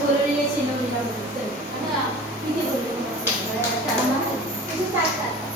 做出来也轻松一点，不是？看那个，一天做不了那么几个，哎，咱们还是出去散散。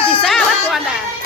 第三关的。